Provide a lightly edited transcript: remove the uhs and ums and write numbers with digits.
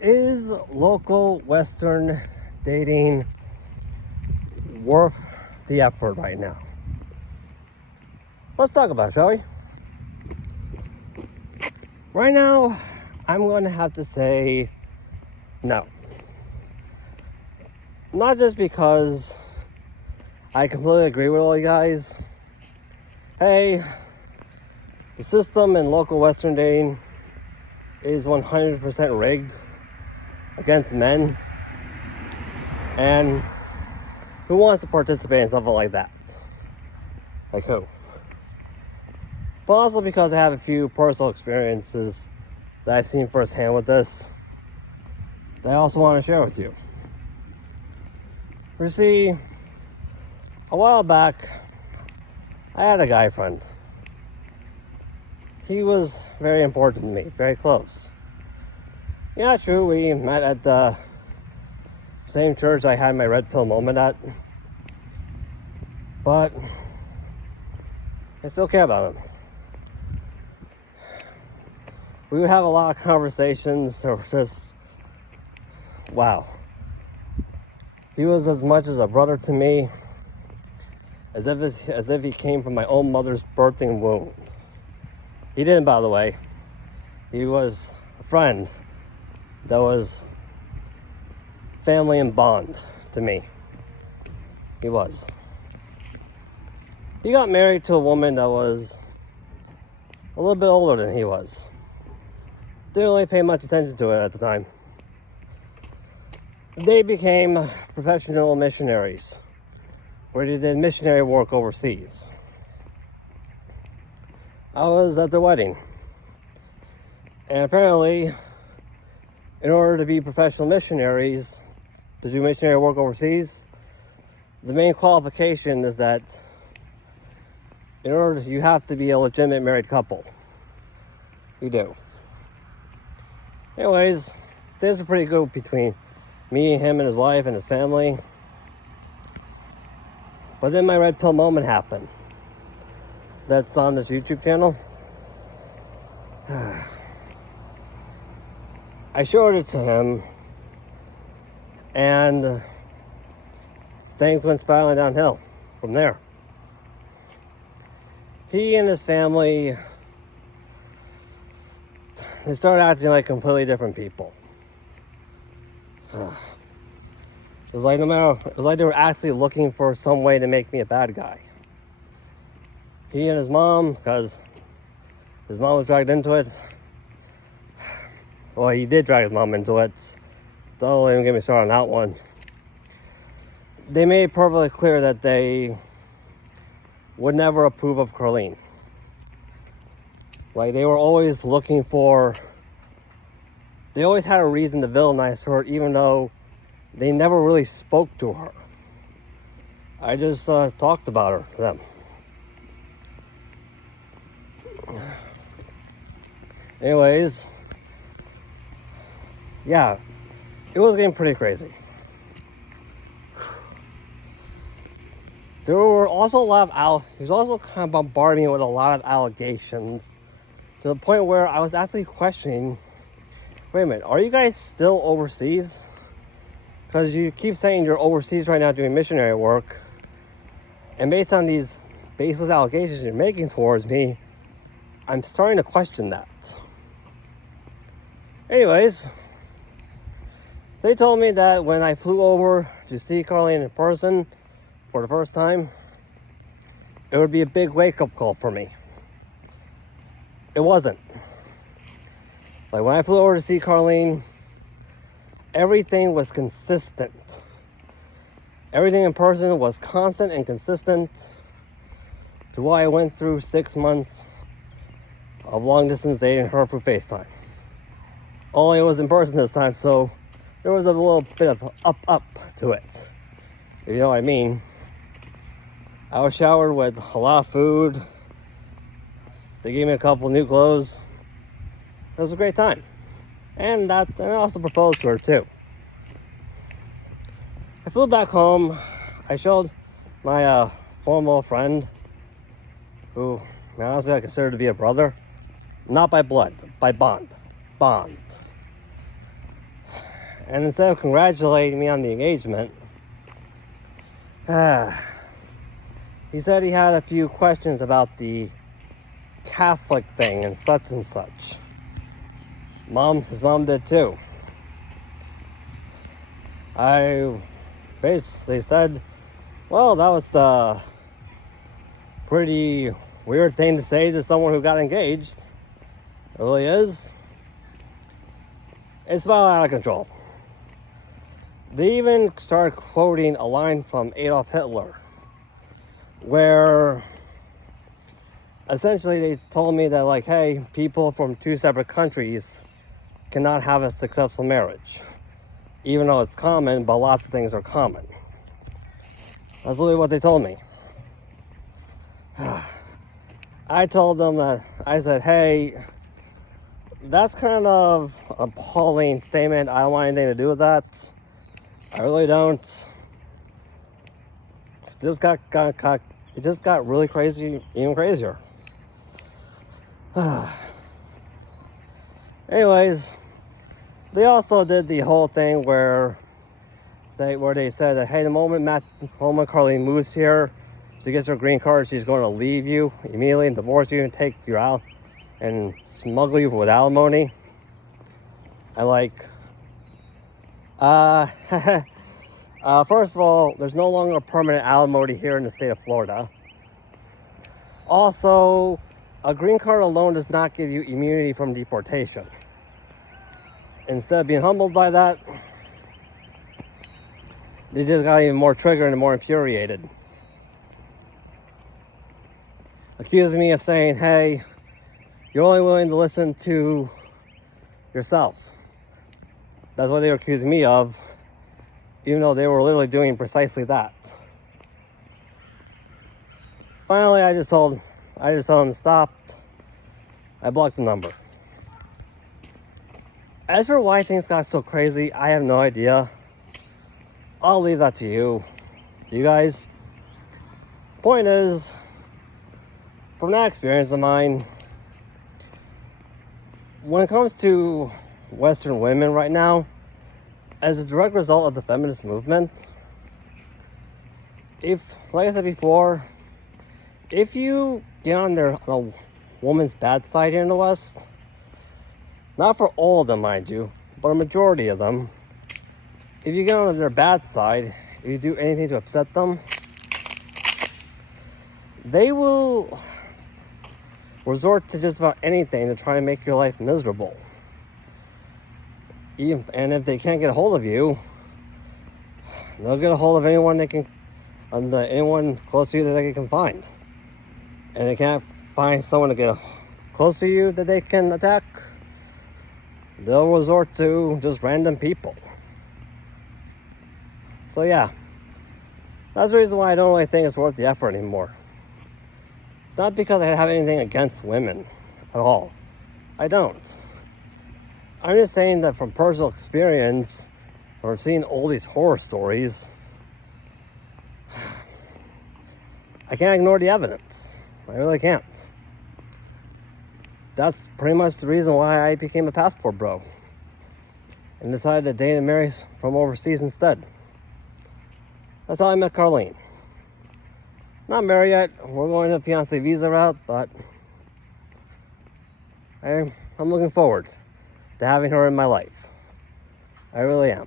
Is local Western dating worth the effort right now? Let's talk about it, shall we? Right now, I'm going to have to say no. Not just because I completely agree with all you guys. Hey, the system in local Western dating is 100% rigged against men. And who wants to participate in something like that? Like who? But also because I have a few personal experiences that I've seen firsthand with this that I also want to share with you. You see, a while back, I had a guy friend. He was very important to me, very close. Yeah, true, we met at the same church I had my red pill moment at. But I still care about him. We would have a lot of conversations that were just, wow. He was as much as a brother to me as if he came from my own mother's birthing womb. He didn't, by the way. He was a friend that was family and bond to me. He was. He got married to a woman that was a little bit older than he was. Didn't really pay much attention to it at the time. They became professional missionaries, where they did missionary work overseas. I was at their wedding. And apparently, in order to be professional missionaries, to do missionary work overseas, the main qualification is that you have to be a legitimate married couple. You do. Anyways, things were pretty good between me, him, and his wife, and his family. But then my red pill moment happened. That's on this YouTube channel. I showed it to him, and things went spiraling downhill from there. He and his family, they started acting like completely different people. It was like they were actually looking for some way to make me a bad guy. He and his mom, because his mom was dragged into it. Well, he did drag his mom into it. Don't even get me started on that one. They made it perfectly clear that they would never approve of Carlene. Like, they were always looking for... They always had a reason to villainize her, even though they never really spoke to her. I just talked about her to them. Anyways, yeah, it was getting pretty crazy. There were also a lot of he was also kind of bombarding me with a lot of allegations, to the point where I was actually questioning, wait a minute, are you guys still overseas? Because you keep saying you're overseas right now doing missionary work, and based on these baseless allegations you're making towards me, I'm starting to question that. Anyways, they told me that when I flew over to see Carlene in person for the first time, it would be a big wake-up call for me. It wasn't. Like, when I flew over to see Carlene, everything was consistent. Everything in person was constant and consistent to what I went through 6 months of long-distance dating her through FaceTime. Only it was in person this time, so there was a little bit of up to it, if you know what I mean. I was showered with a lot of food. They gave me a couple new clothes. It was a great time. And I also proposed to her too. I flew back home. I showed my former friend, who honestly I consider to be a brother. Not by blood, by bond. And instead of congratulating me on the engagement, he said he had a few questions about the Catholic thing and such. His mom did too. I basically said, well, that was a pretty weird thing to say to someone who got engaged. It really is. It's about out of control. They even started quoting a line from Adolf Hitler, where essentially they told me that, like, hey, people from two separate countries cannot have a successful marriage. Even though it's common, but lots of things are common. That's literally what they told me. I told them that, I said, hey, that's kind of an appalling statement. I don't want anything to do with that. I really don't. It just got really crazy, even crazier. Anyways, they also did the whole thing where they said that, hey, the moment Carlene moves here, she gets her green card, she's going to leave you immediately and divorce you and take you out and smuggle you with alimony. I'm like, first of all, there's no longer permanent alimony here in the state of Florida. Also, a green card alone does not give you immunity from deportation. Instead of being humbled by that, they just got even more triggered and more infuriated. Accusing me of saying, hey, you're only willing to listen to yourself. That's what they were accusing me of, even though they were literally doing precisely that. Finally, I just told them to stop. I blocked the number. As for why things got so crazy, I have no idea. I'll leave that to you guys. Point is, from that experience of mine, when it comes to Western women right now, as a direct result of the feminist movement, like I said before, if you get on a woman's bad side here in the West, not for all of them, mind you, but a majority of them, if you get on their bad side, if you do anything to upset them, they will resort to just about anything to try and make your life miserable. And if they can't get a hold of you, they'll get a hold of anyone anyone close to you that they can find. And they can't find someone to get close to you that they can attack, they'll resort to just random people. So yeah, that's the reason why I don't really think it's worth the effort anymore. It's not because I have anything against women at all. I don't. I'm just saying that from personal experience, or seeing all these horror stories, I can't ignore the evidence. I really can't. That's pretty much the reason why I became a passport bro and decided to date and marry from overseas instead. That's how I met Carlene. Not married yet. We're going the fiancé visa route, but I'm looking forward to having her in my life. I really am.